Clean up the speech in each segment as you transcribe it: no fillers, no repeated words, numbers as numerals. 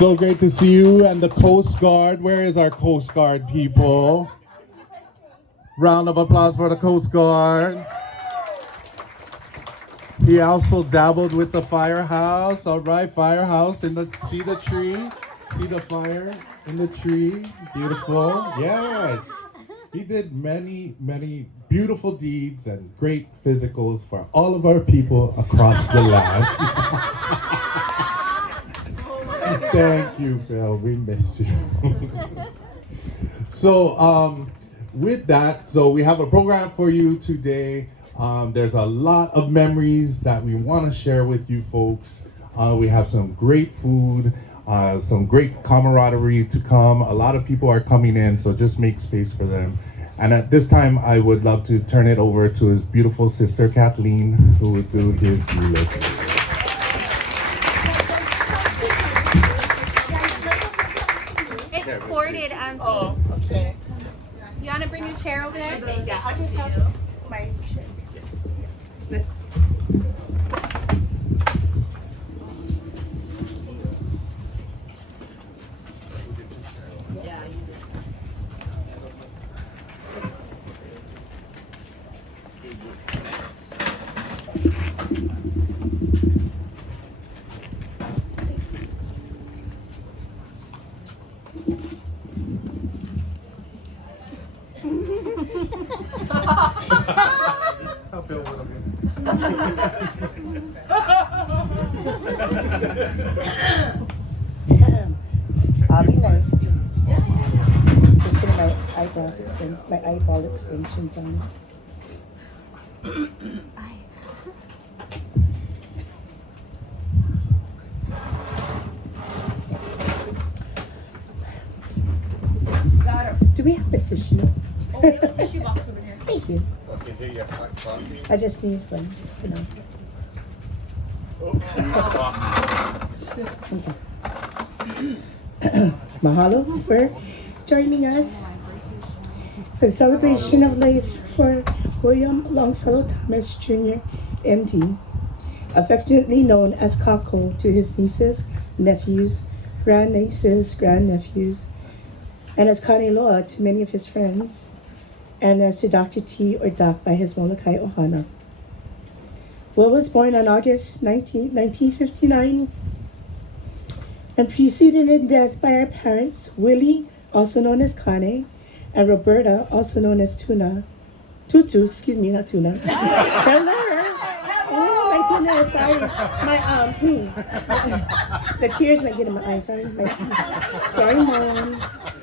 So great to see you and the Coast Guard. Where is our Coast Guard people? Round of applause for the Coast Guard. He also dabbled with the firehouse. All right, firehouse in the, see the tree? See the fire in the tree? Beautiful. Yes. He did many, many beautiful deeds and great physicals for all of our people across the land. Thank you, Phil. We miss you. So, with that, so we have a program for you today. There's a lot of memories that we want to share with you folks. We have some great food, some great camaraderie to come. A lot of people are coming in, so just make space for them. And at this time, I would love to turn it over to his beautiful sister, Kathleen, who will do his eulogy. It's corded, Auntie. Oh, okay. You want to bring your chair over there? Yeah, I'll just have my chair. I'll be nice. Just putting my eyeball extensions on. Do we have a tissue? Oh, we have a tissue box over here. Thank you. Okay, here you have coffee. I just need one, you know. Oops. Okay. Mahalo for joining us for the celebration of life for William Longfellow Thomas Jr., MD, affectionately known as Kako to his nieces, nephews, grandnieces, grandnephews, and as Kaneloa to many of his friends, and as to Dr. T or Doc by his Molokai Ohana. Will was born on August 19, 1959, and preceded in death by our parents, Willie, also known as Kane, and Roberta, also known as Tutu, excuse me, not Tuna. Hello. Oh my goodness, sorry. The tears might get in my eyes, sorry. Sorry, Mom.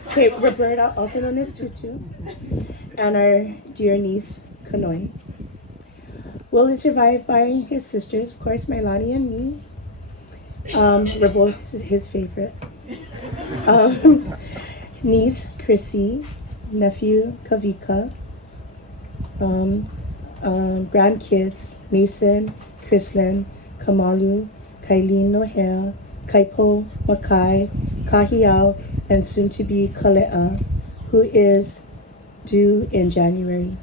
Okay, Roberta, also known as Tutu, and our dear niece, Kanoi. Will is survived by his sisters, of course, Mailani and me. We're both his favorite. Niece, Chrissy, nephew, Kavika, grandkids, Mason, Chrislyn, Kamalu, Kailin Nohea, Kaipo, Makai, Kahiao, and soon to be Kalea, who is due in January.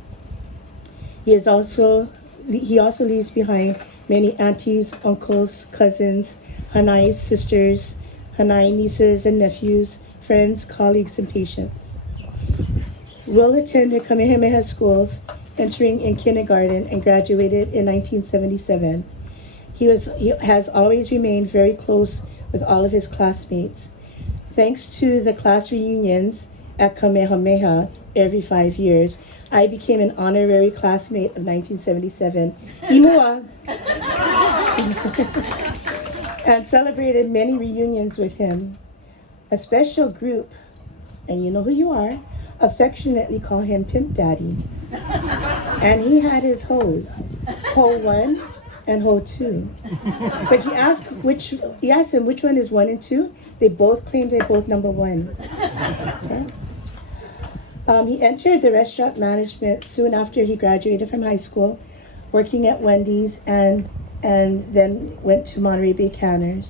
He also leaves behind many aunties, uncles, cousins, Hanai's sisters, Hanai nieces and nephews, friends, colleagues, and patients. Will attended Kamehameha schools, entering in kindergarten and graduated in 1977. He has always remained very close with all of his classmates. Thanks to the class reunions at Kamehameha every 5 years, I became an honorary classmate of 1977, Imua, and celebrated many reunions with him. A special group, and you know who you are, affectionately call him Pimp Daddy. And he had his hoes, Ho 1 and Ho 2. But he asked him which one is 1 and 2. They both claimed they're both number 1. Okay? He entered the restaurant management soon after he graduated from high school, working at Wendy's and then went to Monterey Bay Canners.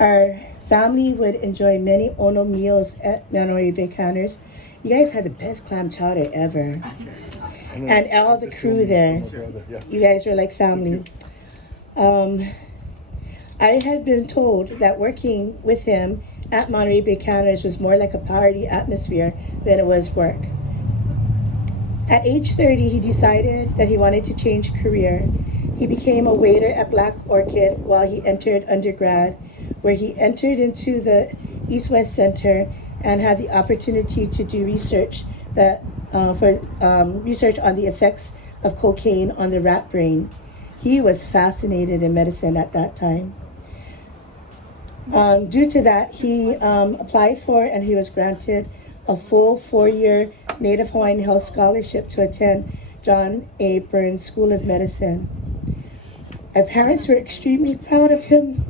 Our family would enjoy many Ono meals at Monterey Bay Canners. You guys had the best clam chowder ever. And all the crew there. You guys were like family. I had been told that working with him at Monterey Bay Canners was more like a party atmosphere than it was work. At age 30, he decided that he wanted to change career. He became a waiter at Black Orchid while he entered undergrad, where he entered into the East-West Center and had the opportunity to do research research on the effects of cocaine on the rat brain. He was fascinated in medicine at that time. Due to that, he applied for and he was granted a full 4-year Native Hawaiian Health Scholarship to attend John A. Burns School of Medicine. Our parents were extremely proud of him.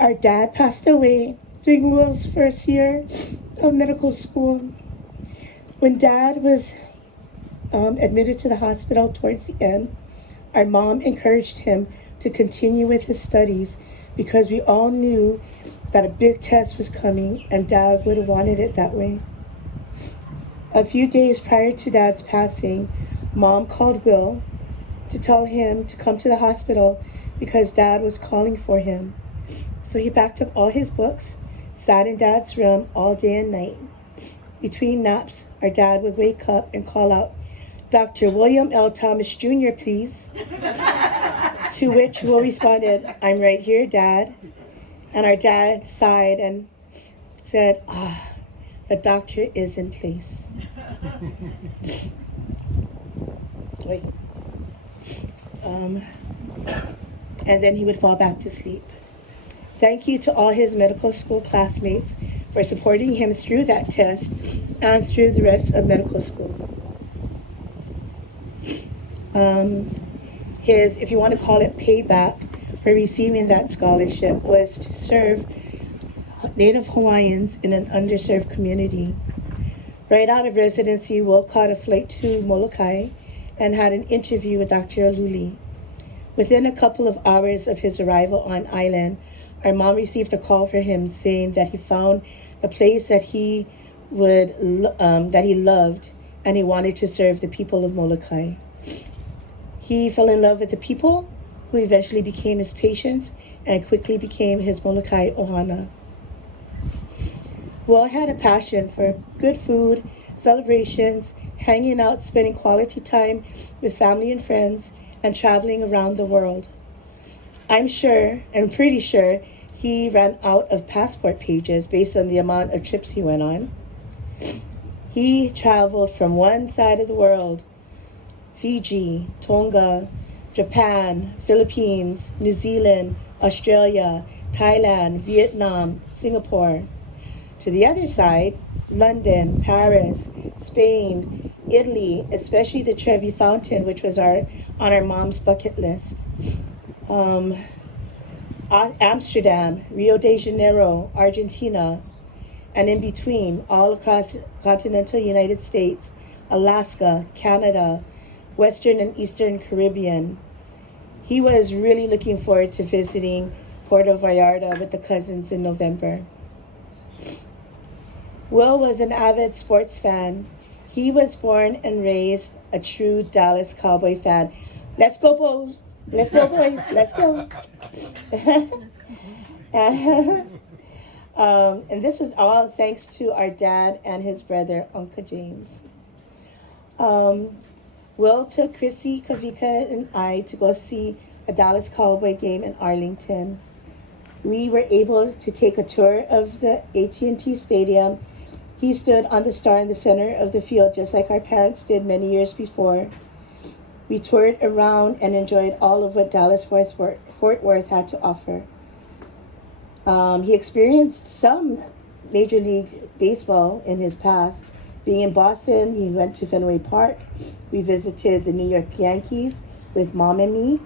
Our dad passed away during Will's first year of medical school. When Dad was admitted to the hospital towards the end, our mom encouraged him to continue with his studies because we all knew that a big test was coming and Dad would have wanted it that way. A few days prior to Dad's passing, Mom called Will to tell him to come to the hospital because Dad was calling for him. So he packed up all his books, sat in Dad's room all day and night. Between naps, our dad would wake up and call out, "Dr. William L. Thomas Jr., please." To which Will responded, "I'm right here, Dad." And our dad sighed and said, "The doctor is in place." Wait. And then he would fall back to sleep. Thank you to all his medical school classmates for supporting him through that test and through the rest of medical school. His, if you want to call it payback for receiving that scholarship, was to serve Native Hawaiians in an underserved community. Right out of residency, Will caught a flight to Molokai and had an interview with Dr. Aluli. Within a couple of hours of his arrival on island, our mom received a call for him saying that he found the place that he loved, and he wanted to serve the people of Molokai. He fell in love with the people, who eventually became his patients and quickly became his Molokai Ohana. Will had a passion for good food, celebrations, hanging out, spending quality time with family and friends, and traveling around the world. I'm pretty sure he ran out of passport pages based on the amount of trips he went on. He traveled from one side of the world, Fiji, Tonga, Japan, Philippines, New Zealand, Australia, Thailand, Vietnam, Singapore, to the other side, London, Paris, Spain, Italy, especially the Trevi Fountain, which was on our mom's bucket list. Amsterdam, Rio de Janeiro, Argentina, and in between, all across continental United States, Alaska, Canada, Western and Eastern Caribbean. He was really looking forward to visiting Puerto Vallarta with the cousins in November. Will was an avid sports fan. He was born and raised a true Dallas Cowboy fan. Let's go, boys. Let's go, boys. Let's go. And this was all thanks to our dad and his brother, Uncle James. Will took Chrissy, Kavika, and I to go see a Dallas Cowboy game in Arlington. We were able to take a tour of the AT&T Stadium. He stood on the star in the center of the field, just like our parents did many years before. We toured around and enjoyed all of what Dallas-Fort Worth had to offer. He experienced some Major League Baseball in his past. Being in Boston, he went to Fenway Park. We visited the New York Yankees with Mom and me.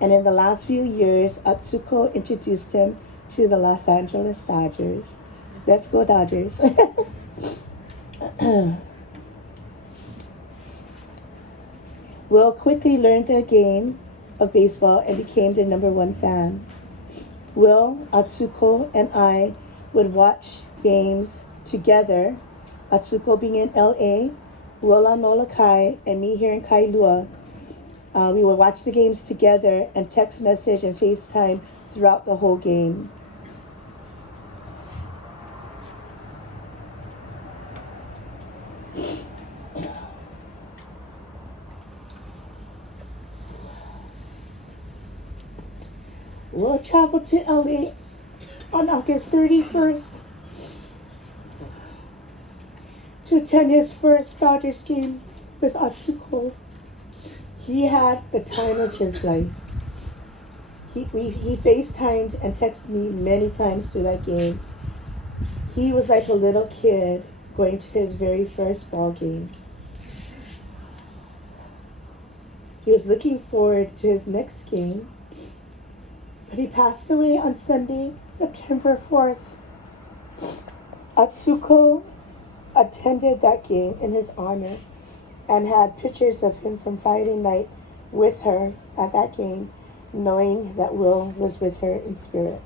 And in the last few years, Atsuko introduced him to the Los Angeles Dodgers. Let's go, Dodgers. Will quickly learned the game of baseball and became the #1 fan. Will, Atsuko, and I would watch games together, Atsuko being in LA, Will on Molokai, and me here in Kailua. We would watch the games together and text message and FaceTime throughout the whole game. We'll travel to LA on August 31st to attend his first Dodgers game with Atsuko. He had the time of his life. He FaceTimed and texted me many times through that game. He was like a little kid going to his very first ball game. He was looking forward to his next game, but he passed away on Sunday, September 4th. Atsuko attended that game in his honor and had pictures of him from Friday night with her at that game, knowing that Will was with her in spirit.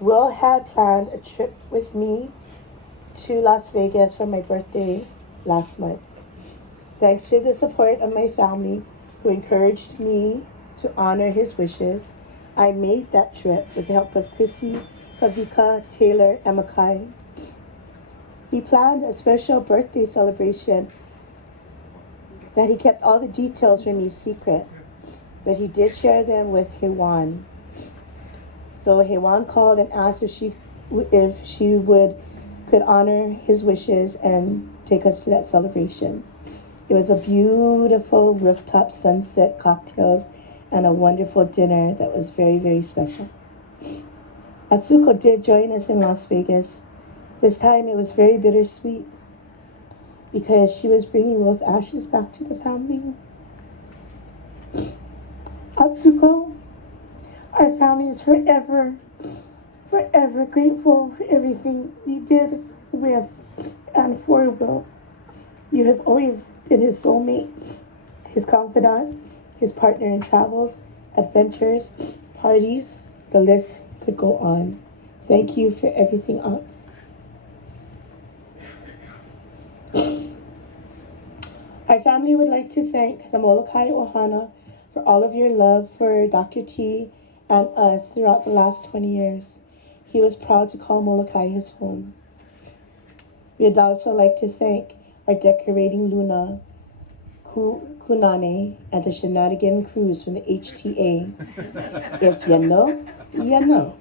Will had planned a trip with me to Las Vegas for my birthday last month. Thanks to the support of my family who encouraged me to honor his wishes, I made that trip with the help of Chrissy, Kavika, Taylor, and Makai. We planned a special birthday celebration that he kept all the details from me secret, but he did share them with Hewan. So Hewan called and asked if she could honor his wishes and take us to that celebration. It was a beautiful rooftop sunset, cocktails, and a wonderful dinner that was very, very special. Atsuko did join us in Las Vegas. This time it was very bittersweet because she was bringing Will's ashes back to the family. Atsuko, our family is forever, forever grateful for everything you did with and for Will. You have always been his soulmate, his confidant, his partner in travels, adventures, parties. The list could go on. Thank you for everything else. Our family would like to thank the Molokai Ohana for all of your love for Dr. T and us throughout the last 20 years. He was proud to call Molokai his home. We would also like to thank our decorating Luna, Kunane, and the Shenanigan crews from the HTA. If you know, you know.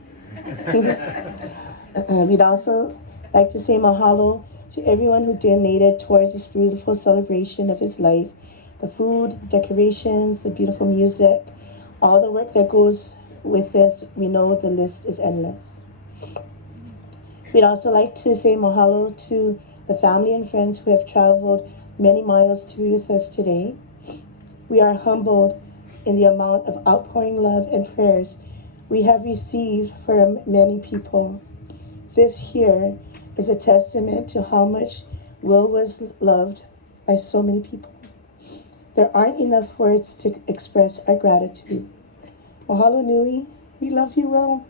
We'd also like to say mahalo to everyone who donated towards this beautiful celebration of his life. The food, the decorations, the beautiful music, all the work that goes with this, we know the list is endless. We'd also like to say mahalo to the family and friends who have traveled many miles to be with us today. We are humbled in the amount of outpouring love and prayers we have received from many people. This here is a testament to how much Will was loved by so many people. There aren't enough words to express our gratitude. Mahalo nui, we love you, Will.